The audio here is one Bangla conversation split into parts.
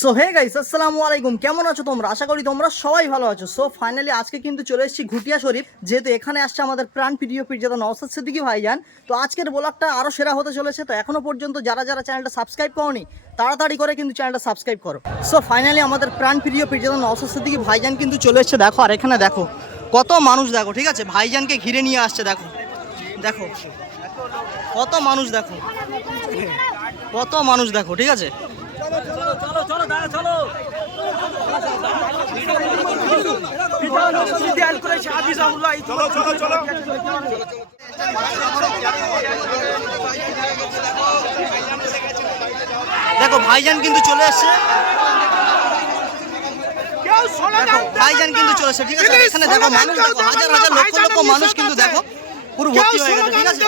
সো হে গাইস আসসালামু আলাইকুম কেমন আছো তোমরা? আশা করি তোমরা সবাই ভালো আছো। সো ফাইনালি আজকে কিন্তু চলে এসেছি ঘুটিয়া শরীফ, যেহেতু এখানে আসছে আমাদের প্রাণ প্রিয় পীরজাদা নওসাদ সিদ্দিকী ভাইজান। তো আজকের ব্লগটা আরও সেরা হতে চলেছে। তো এখনও পর্যন্ত যারা যারা চ্যানেলটা সাবস্ক্রাইব করনি, তাড়াতাড়ি করে কিন্তু চ্যানেলটা সাবস্ক্রাইব করো। সো ফাইনালি আমাদের প্রাণ প্রিয় পীরজাদা নওসাদ সিদ্দিকী ভাইজান কিন্তু চলে এসেছে। দেখো, আর এখানে দেখো, কত মানুষ দেখো, ঠিক আছে? ভাইজানকে ঘিরে নিয়ে আসছে, দেখো। দেখো, কত মানুষ দেখো, কত মানুষ দেখো, ঠিক আছে? দেখো ভাইজান কিন্তু চলে এসছে দেখো ভাইজান কিন্তু চলে এসছে ঠিক আছে? এখানে দেখো মানুষ দেখো হাজার হাজার লক্ষ লক্ষ মানুষ কিন্তু দেখো পুরো ভর্তি হয়ে গেছে ঠিক আছে?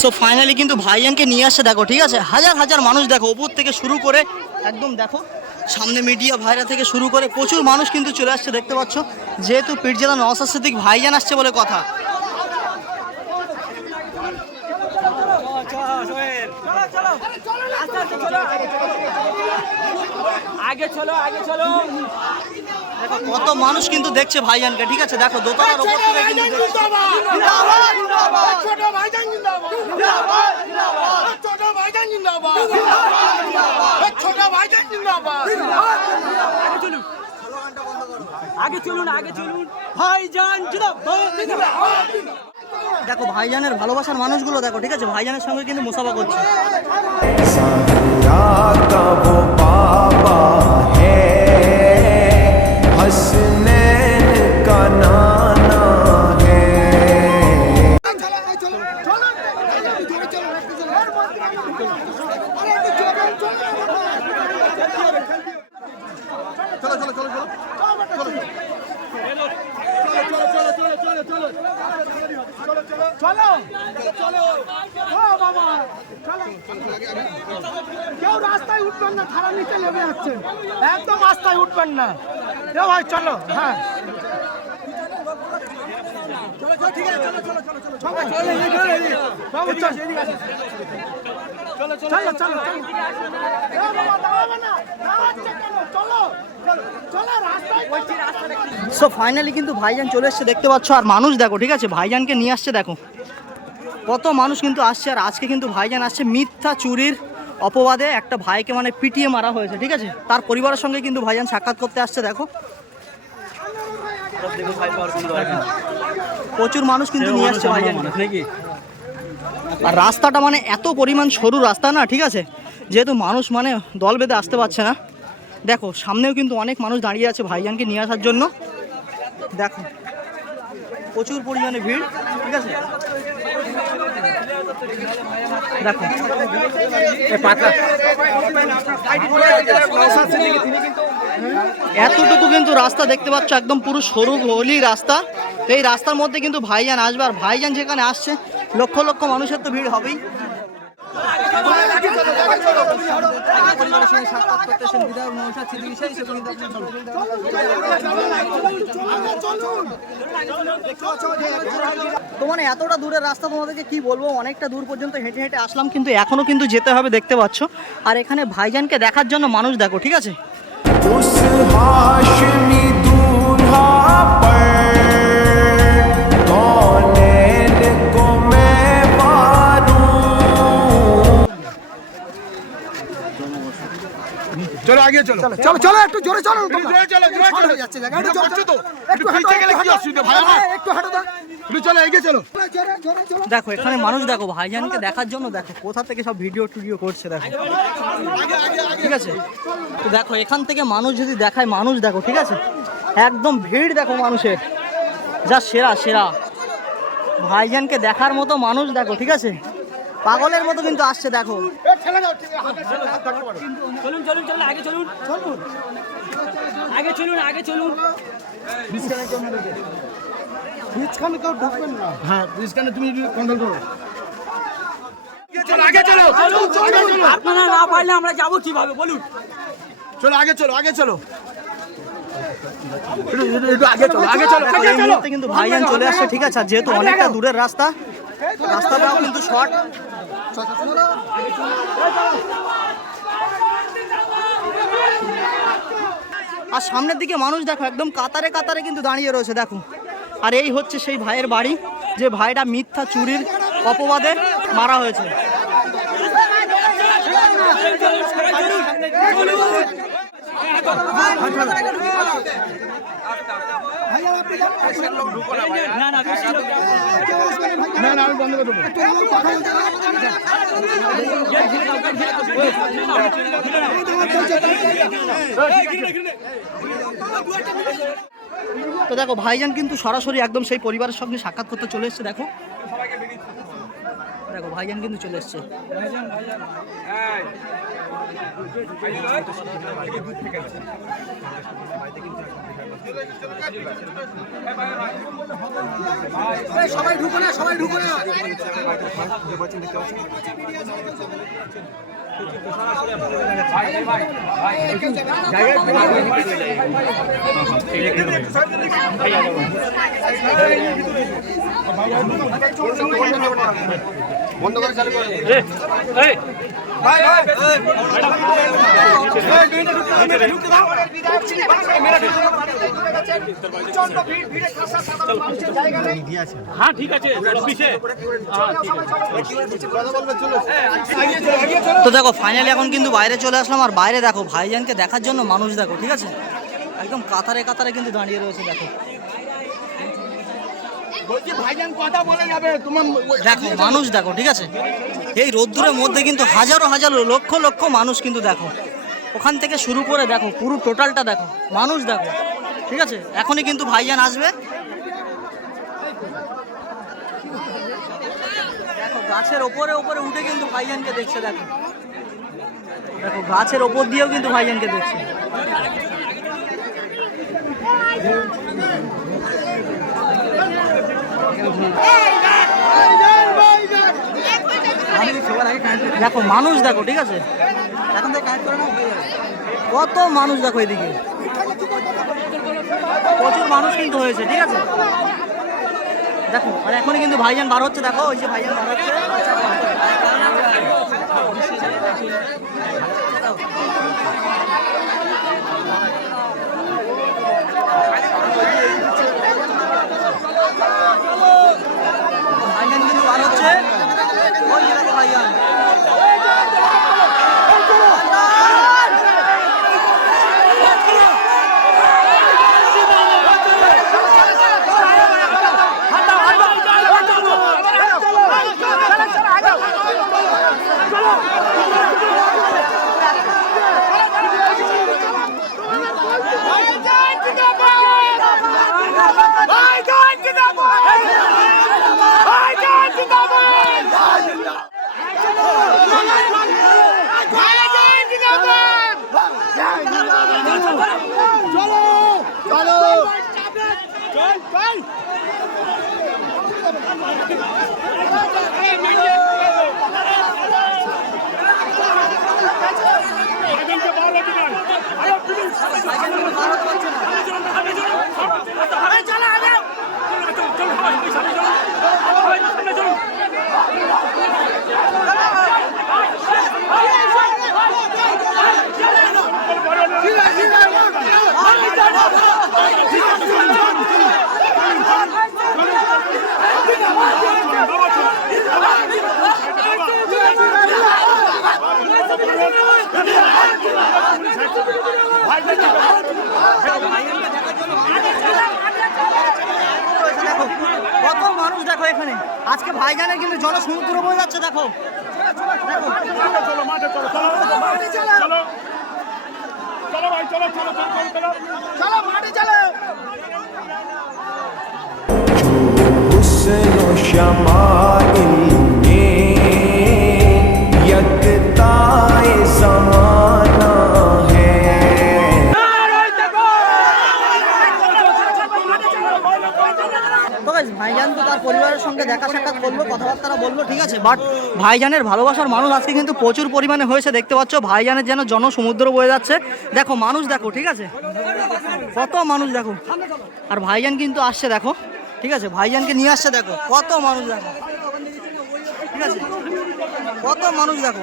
সো ফাইনালি কিন্তু ভাইজানকে নিয়ে আসছে দেখো ঠিক আছে? হাজার হাজার মানুষ দেখো ওপর থেকে শুরু করে একদম দেখো সামনে মিডিয়া ভাইরা থেকে শুরু করে প্রচুর মানুষ কিন্তু চলে আসছে দেখতে পাচ্ছ? যেহেতু পীরজাদা নওসাদ সিদ্দিক ভাইজান আসছে বলে কথা। আগে চলো আগে চলো। দেখো কত মানুষ কিন্তু দেখছে ভাইজানকে ঠিক আছে? দেখো দোতলার ওপর থেকে কিন্তু আগে চলুন আগে চলুন। ভাইজান জিন্দাবাদ। দেখো ভাইজানের ভালোবাসার মানুষগুলো দেখো ঠিক আছে? ভাইজানের সঙ্গে কিন্তু মোসাফা করছে। যাচ্ছেন একদম রাস্তায় উঠবেন না। ভাই, চলো হ্যাঁ। সো ফাইনালি কিন্তু ভাইজান চলে এসছে, দেখতে পাচ্ছ? আর মানুষ দেখো, ঠিক আছে? ভাইজানকে নিয়ে আসছে, দেখো। কত মানুষ কিন্তু আসছে, আর আজকে কিন্তু ভাইজান আসছে মিথ্যা চুরির অপবাদে একটা ভাইকে মানে পিটিয়ে মারা হয়েছে, ঠিক আছে? তার পরিবারের সঙ্গে কিন্তু ভাইজান সাক্ষাৎ করতে আসছে, দেখো। প্রচুর মানুষ কিন্তু নিয়ে আসছে ভাইজান আর রাস্তাটা মানে এত পরিমাণ সরু রাস্তা না, ঠিক আছে? যেহেতু মানুষ মানে দল বেঁধে আসতে পারছে না। দেখো, সামনেও কিন্তু অনেক মানুষ দাঁড়িয়ে আছে ভাইজানকে নিয়ে আসার জন্য। দেখো, প্রচুর পরিমাণে ভিড়, ঠিক আছে? দেখো এতটুকু কিন্তু রাস্তা দেখতে পাচ্ছ একদম পুরো সরু গলি রাস্তা তো এই রাস্তার মধ্যে কিন্তু ভাইজান আসবে আর ভাইজান যেখানে আসছে লক্ষ লক্ষ মানুষের তো ভিড় হবেই নৌশাদ সিদ্দিকী সেই হিসেবে কিন্তু আপনি তো মানে এতটা দূরের রাস্তা তোমাদেরকে কি বলব? অনেকটা দূর পর্যন্ত হেঁটে হেঁটে আসলাম কিন্তু এখনও কিন্তু যেতে হবে দেখতে পাচ্ছ। আর এখানে ভাইজানকে দেখার জন্য মানুষ দেখো ঠিক আছে? চলো আগে চলো। চলো চলো একটু জোরে চলো জোরে চলো জোরে চলো। যাচ্ছে জায়গা একটু জোরে তো? একটু পিছে গেলে কি অসুবিধা ভাই আমার? একটু হাঁটো দাও চলো এগিয়ে চলো। জোরে জোরে চলো দেখো এখানে মানুষ দেখো ভাইজানকে দেখার জন্য দেখো কোথা থেকে সব ভিডিও টুডিও করছে দেখো। ঠিক আছে? তো দেখো এখান থেকে মানুষ যদি দেখায় মানুষ দেখো ঠিক আছে? একদম ভিড় দেখো মানুষের। যা সেরা সেরা। ভাইজানকে দেখার মতো মানুষ দেখো ঠিক আছে? পাগলের মতো কিন্তু আসছে দেখো। চলুন চলুন চলুন আগে চলুন। চলুন। আগে চলুন আগে চলুন। ব্রিজখানে কেউ ঢুকবেন না। হ্যাঁ ব্রিজখানে তুমি কন্ট্রোল করো। আগে চলো চলো আপনারা না পারলে আমরা যাব কীভাবে বলুন। চলো আগে চলো আগে চলো। আগে চলো আগে চলো। আগে এই মুহূর্তে কিন্তু ভাইজান চলে আসছে ঠিক আছে যেহেতু অনেকটা দূরের রাস্তা রাস্তাটাও কিন্তু শর্ট আর সামনের দিকে মানুষ দেখো, একদম কাতারে কাতারে কিন্তু দাঁড়িয়ে রয়েছে, দেখো। আর এই হচ্ছে সেই ভাইয়ের বাড়ি, যে ভাইটা মিথ্যা চুরির অপবাদে মারা হয়েছে। না না আমি তো দেখো, ভাইজান কিন্তু সরাসরি একদম সেই পরিবারের সঙ্গে সাক্ষাৎ করতে চলে এসছে, দেখো। দেখো, ভাইজান কিন্তু চলে এসছে। সবাই ঢুকো না সবাই ঢুকো না বন্ধ করে চালু করে হ্যাঁ ঠিক আছে চলো তো দেখো ফাইনালি এখন কিন্তু বাইরে চলে আসলাম আর বাইরে দেখো ভাইজানকে দেখার জন্য মানুষ দেখো ঠিক আছে একদম কাতারে কাতারে কিন্তু দাঁড়িয়ে রয়েছে দেখো বলছি ভাইজান কথা বলে যাবে তোমার দেখো মানুষ দেখো ঠিক আছে? এই রোদ্দুরের মধ্যে কিন্তু হাজারো হাজারো লক্ষ লক্ষ মানুষ কিন্তু দেখো। ওখান থেকে শুরু করে দেখো পুরো টোটালটা দেখো মানুষ দেখো ঠিক আছে? এখনই কিন্তু ভাইজান আসবে। দেখো গাছের ওপরে ওপরে উঠে কিন্তু ভাইজানকে দেখছে দেখো। দেখো গাছের ওপর দিয়েও কিন্তু ভাইজানকে দেখছে। দেখো, মানুষ দেখো, ঠিক আছে? এখন থেকে করে না কত মানুষ দেখো এদিকে? প্রচুর মানুষ কিন্তু হয়েছে, ঠিক আছে? দেখো আর এখনই কিন্তু ভাইজান বার হচ্ছে, দেখো, ওই যে ভাইজান বার হচ্ছে ভাইজান কিন্তু বার হচ্ছে ওই যে দেখো ভাইজান দেখো কত মানুষ দেখো এখানে। আজকে ভাইজানের কিন্তু জনসমুদ্র বয়ে যাচ্ছে, দেখো। চলো ভাই চলো চলো চলো চলো চলো মাঠে চলো حسن দেখা সাক্ষাৎ করল কথাবার্তা বলল, ঠিক আছে? বাট ভাইজানের ভালোবাসার মানুষ আজকে কিন্তু প্রচুর পরিমাণে হয়েছে, দেখতে পাচ্ছ? ভাইজানের যেন জনসমুদ্র বয়ে যাচ্ছে। দেখো, মানুষ দেখো, ঠিক আছে? কত মানুষ দেখো। আর ভাইজান কিন্তু আসছে, দেখো। ঠিক আছে? ভাইজানকে নিয়ে আসছে, দেখো। কত মানুষ দেখো। ঠিক আছে? কত মানুষ দেখো।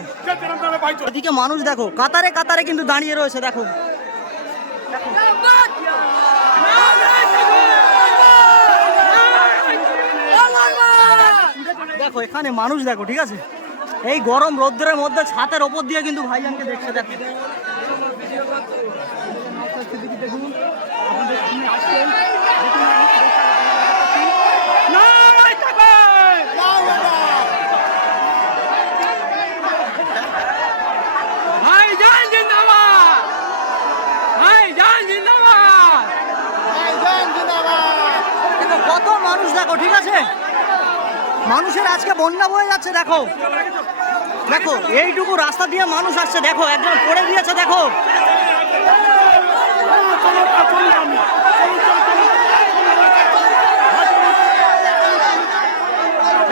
এদিকে মানুষ দেখো, কাতারে কাতারে কিন্তু দাঁড়িয়ে রয়েছে, দেখো। দেখো। এখানে মানুষ দেখো ঠিক আছে? এই গরম রৌদ্রের মধ্যে ছাতের ওপর দিয়ে কিন্তু ভাইজানকে দেখছে দেখো। দেখো কত মানুষ দেখো ঠিক আছে? মানুষের আজকে বন্যা বয়ে যাচ্ছে দেখো। দেখো এইটুকু রাস্তা দিয়ে মানুষ আসছে দেখো একজন পড়ে গিয়েছে দেখো।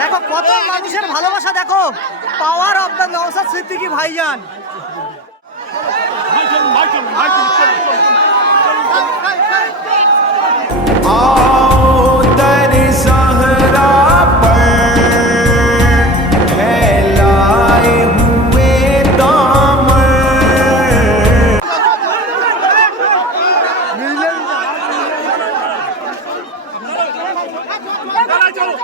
দেখো কত মানুষের ভালোবাসা দেখো। Power of the Naushad Siddiqui ভাইজান आओ